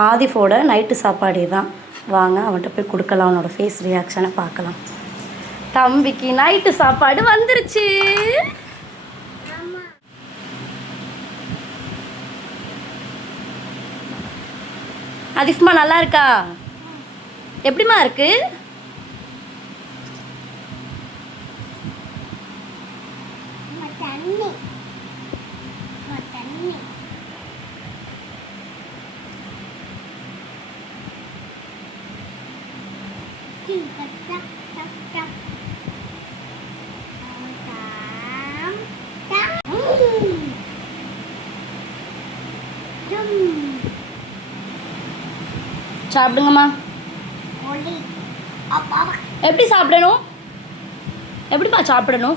ஆதிஃபோட night சாப்பாடு தான். வாங்க அவன்கிட்ட போய் கொடுக்கலாம், அவனோட ஃபேஸ் ரியாக்ஷனை பார்க்கலாம். தம்பிக்கு நைட்டு சாப்பாடு வந்துருச்சு. ஆதிஃப்மா நல்லா இருக்கா? எப்படிமா இருக்கு? சாப்பிடுங்கம்மா. எப்படி சாப்பிடணும்? எப்படிப்பா சாப்பிடணும்?